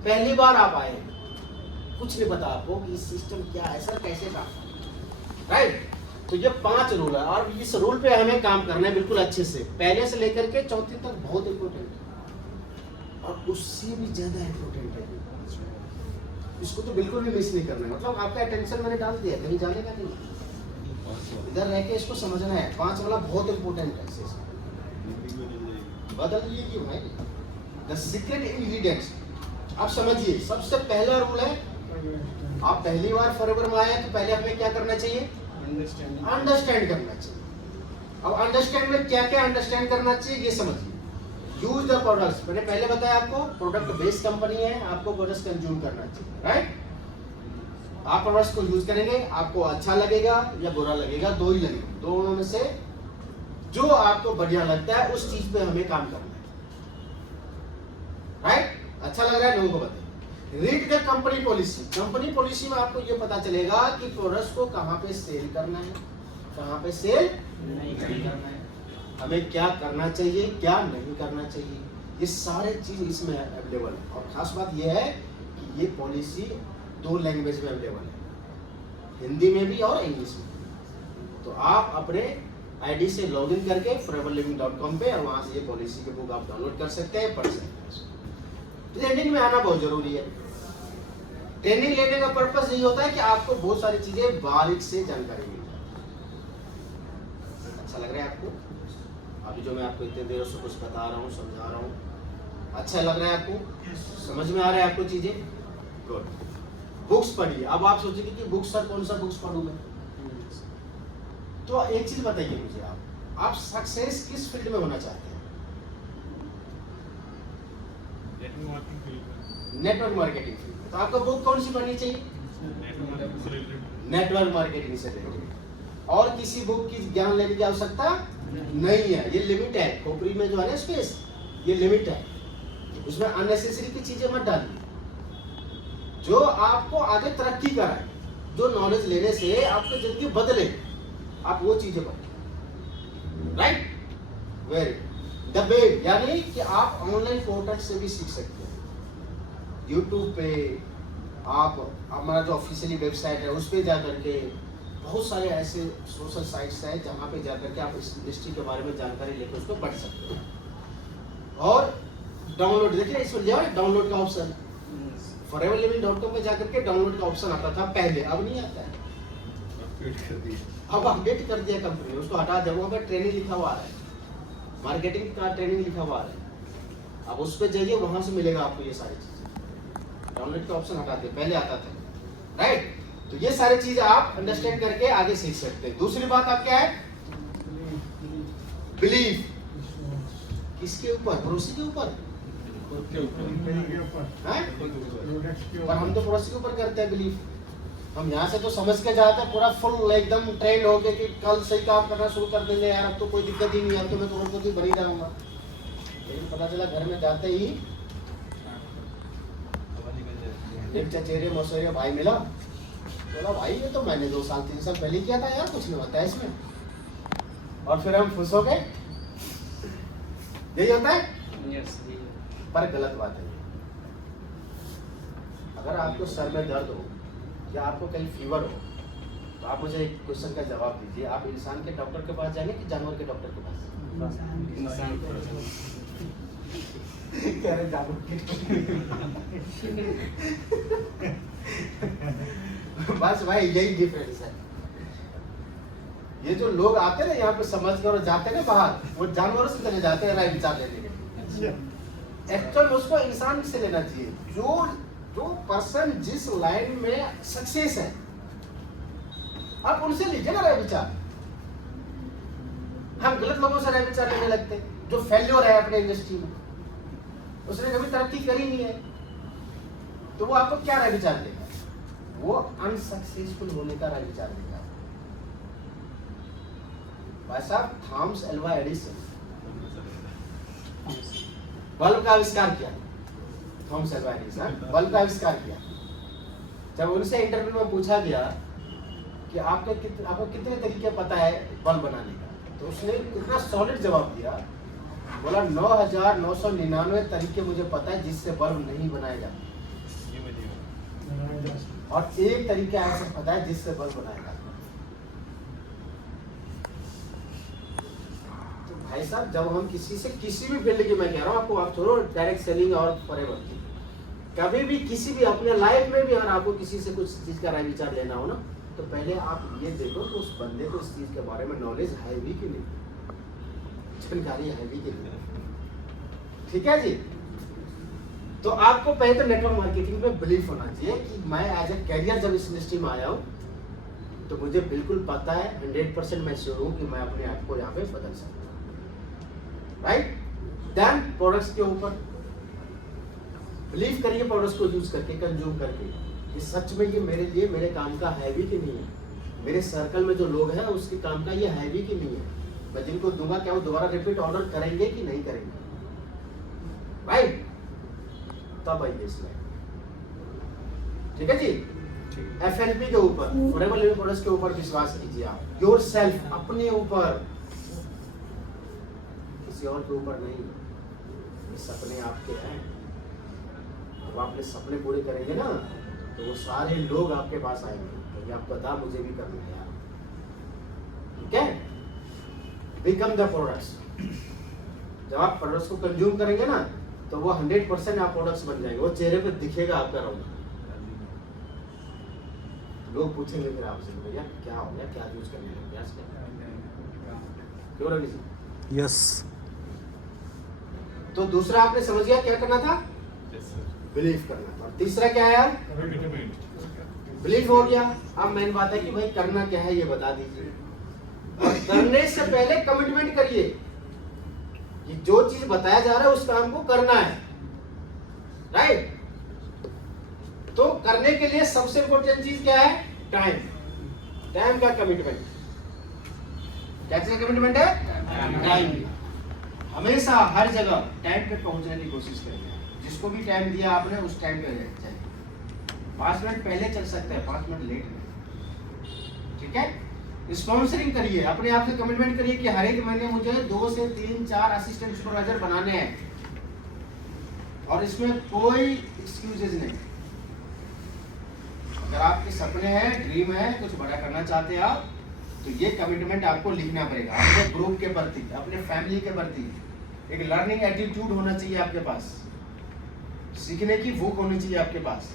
पहली बार आप आए, कुछ नहीं पता आपको कि सिस्टम क्या है, सर कैसे काम, राइट। तो ये 5 रूल है और इस रूल पे हमें काम करना है बिल्कुल अच्छे से, पहले से लेकर के चौथी तक बहुत इंपॉर्टेंट है और उससे भी ज्यादा इंपॉर्टेंट है। इसको तो बिल्कुल भी मिस नहीं करना है, मतलब आपका अटेंशन मैंने डाल दिया, कहीं जाने का नहीं, इधर रह के इसको समझना है। 5 वाला बहुत इंपॉर्टेंट है, बदल ये क्यों है। द सीक्रेट इंग्रेडिएंट्स आप समझिए। सबसे पहला रूल है, आप पहली बार फॉरएवर में आए तो पहले हमें क्या करना चाहिए, अंडरस्टैंड करना चाहिए। अब अंडरस्टैंड में क्या क्या अंडरस्टैंड करना चाहिए ये समझिए। यूज द प्रोडक्ट्स, मैंने पहले बताया आपको प्रोडक्ट बेस्ड कंपनी है, आपको प्रोडक्ट्स कंज्यूम करना चाहिए, राइट। आप प्रोडक्ट्स को यूज करेंगे, आपको अच्छा लगेगा या बुरा लगेगा, दो ही लगेगा, दोनों में से जो आपको बढ़िया लगता है उस चीज पे हमें काम करना है, राइट। अच्छा लग रहा है लोगों को बताइए। Read the company policy, company policy में आपको ये पता चलेगा कि प्रोडक्ट्स को कहाँ पे सेल करना है, कहाँ पे सेल नहीं करना है, हमें क्या करना चाहिए क्या नहीं करना चाहिए, ये सारे चीज इसमें अवेलेबल है। और खास बात ये है कि ये पॉलिसी 2 लैंग्वेज में अवेलेबल है, हिंदी में भी और इंग्लिश में। तो आप अपने आईडी से लॉगिन करके foreverliving.com पे और वहां से ये पॉलिसी की बुक आप डाउनलोड कर सकते हैं, पढ़ सकते हैं। ट्रेनिंग में आना बहुत जरूरी है। ट्रेनिंग लेने का पर्पस यही होता है कि आपको बहुत सारी चीजें बारीक से जानकारी मिल जाए। अच्छा लग रहा है आपको? अभी जो मैं आपको इतने देर से कुछ बता रहा हूँ, समझा रहा हूँ, अच्छा लग रहा है आपको? समझ में आ रहा है आपको चीजें? गुड। बुक्स पढ़िए। अब आप सोचेंगे कि बुक्स सर कौन सा बुक्स पढ़ूं मैं? तो एक चीज बताइए मुझे, आप सक्सेस किस फील्ड में होना चाहते हैं? Network marketing field. तो आपको बुक कौन सी पढ़नी चाहिए? नेटवर्क मार्केटिंग से रिलेटेड। और किसी बुक की ज्ञान लेने की आवश्यकता नहीं है, ये लिमिट है। खोपड़ी में जो है ना स्पेस, ये लिमिट है, उसमें अननेसेसरी की चीजें मत डालिए। जो आपको आगे तरक्की कराए, जो नॉलेज लेने से आपकी जिंदगी बदले, आप वो चीजें पढ़िए, राइट। वेरी द वेब, यानी कि आप ऑनलाइन पोर्टल से भी सीख सकते हैं। यूट्यूब पे आप हमारा जो ऑफिशियली वेबसाइट है उस पर जाकर के बहुत सारे ऐसे सोशल साइट्स हैं जहाँ पे जाकर के आप इस इंडस्ट्री के बारे में जानकारी लेकर उसको पढ़ सकते हो। और डाउनलोड, देखिए इसमें लिया है डाउनलोड का ऑप्शन, foreverliving.com में जाकर के डाउनलोड का ऑप्शन आता था पहले, अब नहीं आता है, अब अपडेट कर दिया कंपनी, उसको हटा दिया। वहाँ पे ट्रेनिंग लिखा हुआ है, मार्केटिंग का ट्रेनिंग लिखा हुआ है, अब उस पर जाइए, वहां से मिलेगा आपको ये सारी चीजें। डाउनलोड का ऑप्शन हटा दिया, पहले आता था, राइट। तो ये सारी चीजें आप अंडरस्टैंड करके आगे सीख सकते हैं। दूसरी बात आप क्या है, बिलीव। किसके ऊपर? पड़ोसी के ऊपर, पर हम तो पड़ोसी के ऊपर करते हैं बिलीव। हम यहाँ से तो समझ के जाते हैं पूरा फुल एकदम ट्रेंड हो गए कि कल से काम करना शुरू कर देंगे यार, अब तो कोई दिक्कत ही नहीं है, अब तो मैं करोड़पति बन ही जाऊंगा। लेकिन पता चला घर में जाते ही एक चचेरे मौसेरे भाई मिला, बोला भाई ये तो मैंने 2 साल 3 साल पहले किया था यार, कुछ नहीं होता है इसमें। और फिर हम खुश हो गए, यही होता है। Yes, पर गलत बात है। अगर आपको सर में दर्द हो या आपको कहीं फीवर हो तो आप मुझे एक क्वेश्चन का जवाब दीजिए, आप इंसान के डॉक्टर के पास जाएंगे कि जानवर के डॉक्टर के पास? इंसान कह रहे जानवर के। बस भाई यही डिफरेंस है। ये जो लोग आते हैं ना यहाँ पे समझ कर और जाते हैं ना बाहर, वो जानवरों से चले जाते हैं राय विचार लेने के। एक्चुअल उसको इंसान से लेना चाहिए, जो पर्सन जिस लाइन में सक्सेस है, आप उनसे लीजिए ना राय विचार। हम गलत लोगों से राय विचार लेने लगते हैं। जो फेल्योर है अपने इंडस्ट्री में, उसने कभी तरक्की करी नहीं है, तो वो आपको क्या राय विचार देगा? वो अनसक्सेसफुल होने का राय विचार देगा। भाई साहब, थॉमस एल्वा एडिसन बल्ब का आविष्कार किया। थॉमस एल्वा एडिसन बल्ब का आविष्कार किया। जब उनसे इंटरव्यू में पूछा गया कि आपको कितने तरीके पता है बल्ब बनाने का, तो उसने इतना सॉलिड जवाब दिया, बोला 9,999 तरीके मुझे पता है जिससे बल्ब नहीं बनाया जाता। और एक तरीका ऐसा पता है जिससे बल्ब बनाएगा। तो भाई साहब जब हम किसी से किसी भी फील्ड की, मैं कह रहा हूँ आपको, आप छोड़ो डायरेक्ट सेलिंग और फॉरएवर की, कभी भी किसी भी अपने लाइफ में भी अगर आपको किसी से कुछ चीज का राय विचार लेना हो ना, तो पहले आप ये देखो कि उस बंदे को इस चीज के बारे में नॉलेज है भी कि नहीं, जानकारी है भी कि नहीं। ठीक है जी। तो आपको पहले तो नेटवर्क मार्केटिंग में बिलीफ होना चाहिए कि मैं एज ए कैरियर जब इस इंडस्ट्री में आया हूँ तो मुझे बिल्कुल पता है, 100% मैं श्योर हूँ कि मैं अपने आप को यहाँ पे बदल सकता हूँ। राइट। देन प्रोडक्ट्स के ऊपर बिलीव करिए, प्रोडक्ट्स को यूज करके, कंज्यूम करके, कि सच में ये मेरे लिए मेरे काम का है भी कि नहीं है, मेरे सर्कल में जो लोग हैं उसके काम का ये है भी कि नहीं है, मैं जिनको दूंगा क्या वो दोबारा रिपीट ऑर्डर करेंगे कि नहीं करेंगे। राइट। तब आइए इसमें। ठीक है जी। FLP के ऊपर, फॉरएवर लिविंग प्रोडक्ट्स के ऊपर विश्वास कीजिए आप, योरसेल्फ, अपने ऊपर, किसी और के ऊपर नहीं। ये सपने आपके हैं, जब आप अपने सपने पूरे करेंगे ना तो वो सारे लोग आपके पास आएंगे, क्योंकि आपको पता मुझे भी करना है यार। ठीक है। Become the products. जब आप प्रोडक्ट्स को कंज्यूम करेंगे ना तो वो 100% आप प्रोडक्ट्स बन जाएंगे, वो चेहरे पे दिखेगा आपका रंग। लोग पूछेंगे फिर आपसे, भैया क्या हो गया, क्या यूज करने लगे आजकल, क्यों रवि जी? यस। तो दूसरा आपने समझ गया क्या करना था, बिलीव करना था। और तीसरा क्या है यार, बिलीव हो गया। अब मेन बात है कि भाई करना क्या है ये बता दीजिए, और करने से पहले कमिटमेंट करिए कि जो चीज बताया जा रहा है उस काम को करना है। राइट। तो करने के लिए सबसे इंपॉर्टेंट चीज क्या है, टाइम। टाइम का कमिटमेंट। क्या चीज का कमिटमेंट है, टाइम। हमेशा हर जगह टाइम पे पहुंचने की कोशिश करेंगे। जिसको भी टाइम दिया आपने उस टाइम पे चलिए। 5 मिनट पहले चल सकते हैं, 5 मिनट लेट नहीं। ठीक है। स्पॉन्सरिंग करिए, अपने आप से कमिटमेंट करिए कि हर एक महीने मुझे 2 से 3 4 असिस्टेंट सुपरवाइजर बनाने हैं, और इसमें कोई एक्सक्यूजेज नहीं। अगर आपके सपने हैं, ड्रीम है, कुछ बड़ा करना चाहते हैं आप, तो ये कमिटमेंट आपको लिखना पड़ेगा अपने ग्रुप के प्रति, अपने फैमिली के प्रति। एक लर्निंग एटीट्यूड होना चाहिए आपके पास, सीखने की भूख होनी चाहिए आपके पास।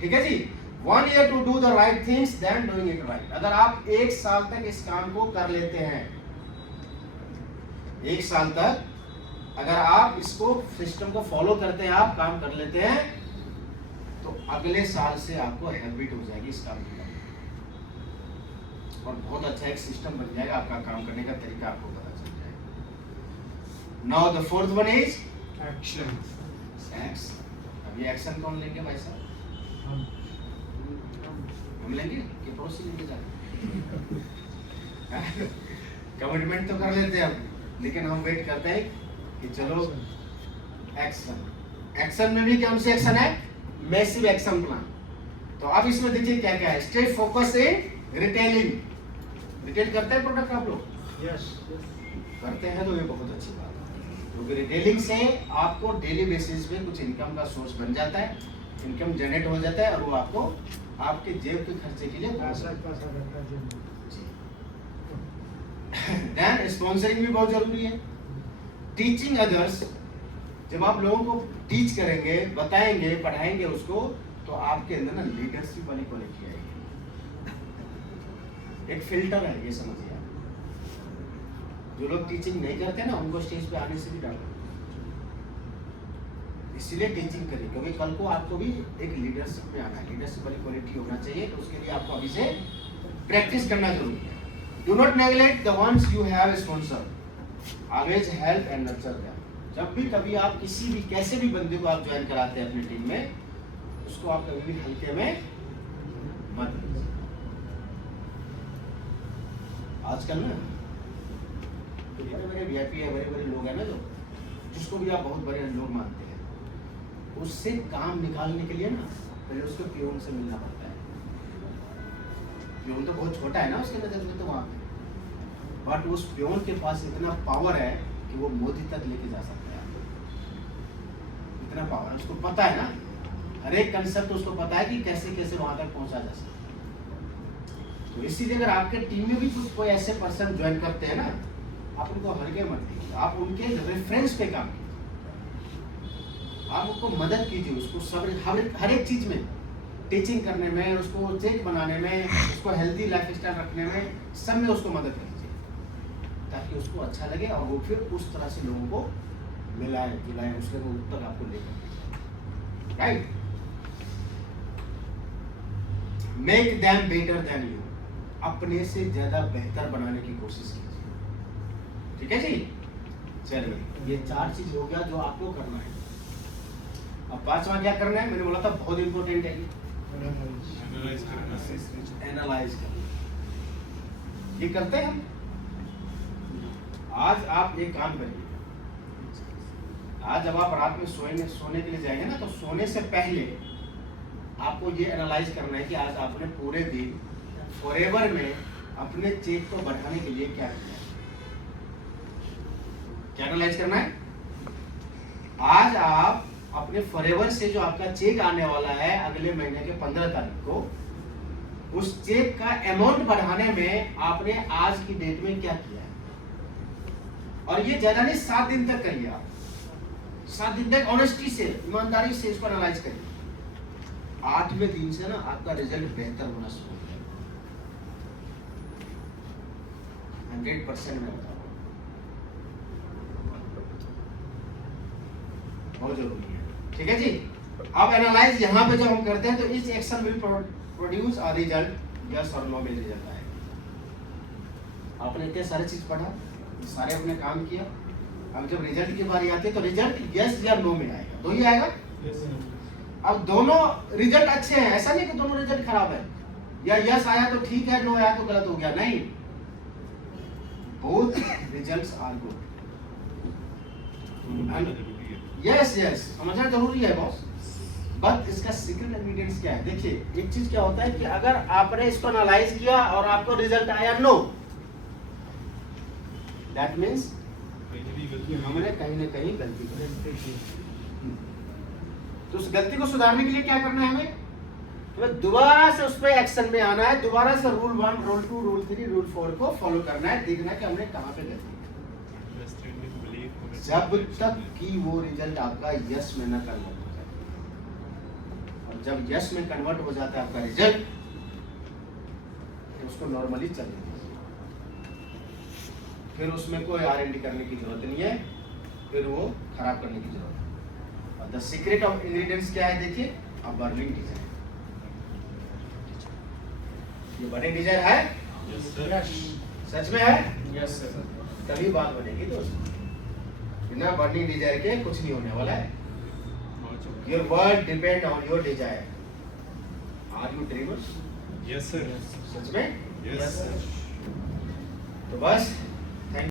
ठीक है जी। 1 year to do the right things, then doing it right। अगर आप 1 साल तक इस काम को कर लेते हैं, 1 साल तक अगर आप इसको सिस्टम को फॉलो करते हैं, आप काम कर लेते हैं, तो अगले साल से आपको हैबिट हो जाएगी इस काम की, और बहुत अच्छा एक सिस्टम बन जाएगा, आपका काम करने का तरीका आपको पता चल जाएगा। Now the fourth one is action. अभी एक्शन कौन लेंगे भाई साहब, हम लेंगे कि पड़ोसी लेके जाएंगे? कमिटमेंट तो कर लेते हैं हम, लेकिन हम वेट करते हैं कि चलो एक्शन। एक्शन में भी कौन सी एक्शन है, मैसिव एक्शन प्लान। तो अब इसमें देखिए क्या क्या है। Stay focus in retailing. Retail करते हैं प्रोडक्ट आप लोग? यस। करते हैं तो ये बहुत अच्छी बात है, क्योंकि रिटेलिंग से आपको डेली बेसिस पे कुछ इनकम का सोर्स बन जाता है, इनकम जनरेट हो जाता है, और वो आपको आपके जेब के खर्चे के लिए पैसा रहता है। देन स्पॉन्सरिंग भी बहुत जरूरी है। टीचिंग अदर्स, जब आप लोगों को टीच करेंगे, बताएंगे, पढ़ाएंगे उसको, तो आपके अंदर ना लीडरशिप वाली क्वालिटी आएगी। एक फिल्टर है, ये समझिए आप। जो लोग टीचिंग नहीं करते ना, उनको स्टेज पे आने से भी डर लगता है। इसीलिए टीचिंग करिए, क्योंकि कल को आपको भी एक लीडरशिप में आना है, लीडरशिप वाली क्वालिटी होना चाहिए। तो उसके लिए आपको अभी से प्रैक्टिस करना जरूरी है। Do not neglect the ones you have sponsored, always help and nurture them. जब भी कभी आप किसी भी कैसे भी बंदे को आप ज्वाइन कराते हैं अपनी टीम में, उसको आप कभी भी हल्के में मत लीजिए। आजकल ना बड़े बड़े वीआईपी है, बड़े बड़े लोग हैं ना, जो जिसको भी आप बहुत बड़े लोग मानते हैं, उससे काम निकालने के लिए ना पहले उसको पियोन से मिलना पड़ता है। पियोन तो बहुत छोटा है ना उसके नजर में, तो वहां पे, बट उस पियोन के पास इतना पावर है कि वो मोदी तक लेके जा सकता है। इतना पावर है, उसको पता है ना हर एक कंसेप्ट उसको पता है कि कैसे कैसे वहां तक पहुंचा जा सकता है। तो इसीलिए अगर आपके टीम में भी कुछ कोई ऐसे पर्सन ज्वाइन करते हैं ना, आप उनको हल्के मत लीजिए, आप उनके रेफरेंस पे काम कीजिए, आप उनको मदद कीजिए, उसको सब हर एक चीज में, टीचिंग करने में, उसको चेक बनाने में, उसको हेल्दी लाइफस्टाइल रखने में, सब में उसको मदद कीजिए, ताकि उसको अच्छा लगे और वो फिर उस तरह से लोगों को मिलाए जुलाए, उसके तक आपको लेकर, right. Make them better than you, अपने से ज्यादा बेहतर बनाने की कोशिश कीजिए, ठीक है जी। चलिए, ये 4 चीज हो गया जो आपको करना है। अब 5वां क्या करना है, मैंने बोला था बहुत इंपॉर्टेंट है, एनालाइज करना। ये करते हैं हम। आज आप एक काम करिए, आज जब आप रात में सोने के लिए जाएंगे ना, तो सोने से पहले आपको ये एनालाइज करना है कि आज आपने पूरे दिन फॉरएवर में अपने चेक को बढ़ाने के लिए क्या किया, क्या एनालाइज करना है। आज आप अपने फॉरएवर से जो आपका चेक आने वाला है अगले महीने के 15 तारीख को, उस चेक का अमाउंट बढ़ाने में आपने आज की डेट में क्या किया है। और ये ज्यादा नहीं, 7 दिन तक करिए आप, 7 दिन तक ऑनेस्टी से, ईमानदारी से इसको एनालाइज करिए। 8वें दिन से ना आपका रिजल्ट बेहतर होना शुरू हो जाएगा, 100% में बताऊं, बहुत जरूरी है, ठीक है जी। अब एनालाइज यहाँ पे जब हम करते हैं तो इस action will produce a result, yes और नो में रिजल्ट आएगा। आपने इतने सारे चीज पढ़ा, सारे अपने काम किया, अब जब रिजल्ट की बारी आती है तो रिजल्ट यस या नो में आएगा, दो ही आएगा। अब दोनों रिजल्ट अच्छे हैं, ऐसा नहीं कि दोनों रिजल्ट खराब है, या यस आया तो ठीक है, नो आया तो गलत हो गया, नहीं, both results are good. Yes yes समझना जरूरी है बॉस। बट इसका सीक्रेट इंग्रेडिएंट्स क्या है, देखिए एक चीज क्या होता है कि अगर आपने इसको एनालाइज किया और आपको रिजल्ट आया नो, दैट मींस हमने कहीं ना कहीं गलती की। तो उस गलती को सुधारने के लिए क्या करना है हमें, तो दोबारा से उस पर एक्शन में आना है, दोबारा से रूल 1, रूल 2, रूल 3, रूल 4 को फॉलो करना है, देखना है कि हमने कहां पे गलती की, जब तक कि वो रिजल्ट आपका यस में न कन्वर्ट हो जाए। और जब यस में कन्वर्ट हो जाता है आपका रिजल्ट, तो उसको नॉर्मली चलने दीजिए, फिर उसमें कोई R&D करने की जरूरत नहीं है, फिर वो खराब करने की जरूरत है। और द सीक्रेट ऑफ इंग्रेडिएंट्स क्या है, देखिए, अब बर्निंग डिजायर। ये बर्निंग डिजायर है, सच में है, यस सर, तभी बात बनेगी दोस्तों, बिना बर्निंग डिजायर के कुछ नहीं होने वाला है। Your world depend on your desire. Are you dreamers? Yes sir, सच में? Yes sir. तो बस